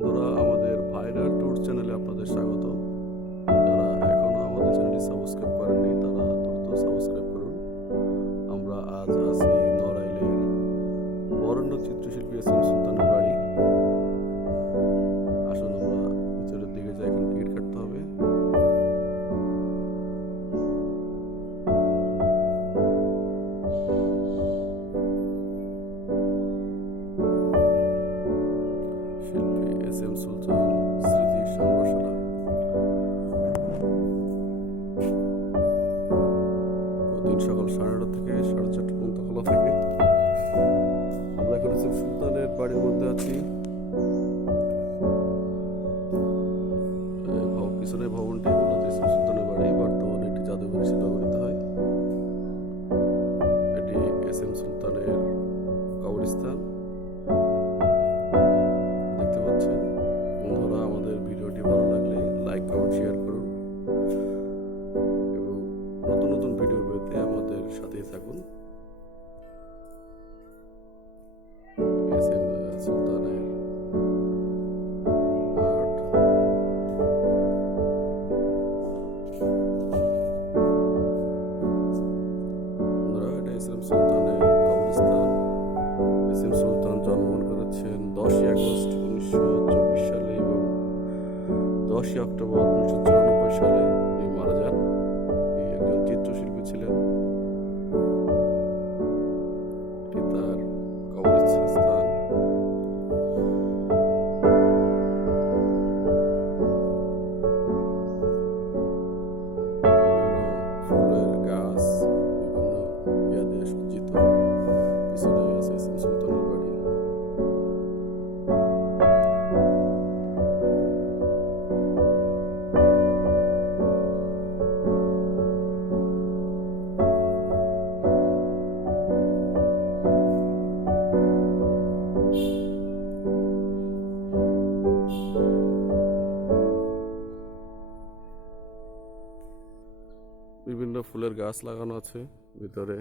বন্ধুরা, আমাদের viral tour চ্যানেলে আপনাদের স্বাগত। যারা এখনও আমাদের চ্যানেলটি সাবস্ক্রাইব করেননি, তারা দ্রুত সাবস্ক্রাইব এম সুলতান স্মৃতি সংগ্রহশালা প্রতিদিন সকাল সাড়ে নটা থেকে সাড়ে চারটা পর্যন্ত খোলা থাকে। আমরা এখন এস এম সুলতানের বাড়ির মধ্যে আছি। করেছেন দশই আগস্ট উনিশশো চব্বিশ সালে এবং দশই অক্টোবর উনিশশো চুরানব্বই সালে। ফুলের গাছ লাগানো আছে ভিতরে।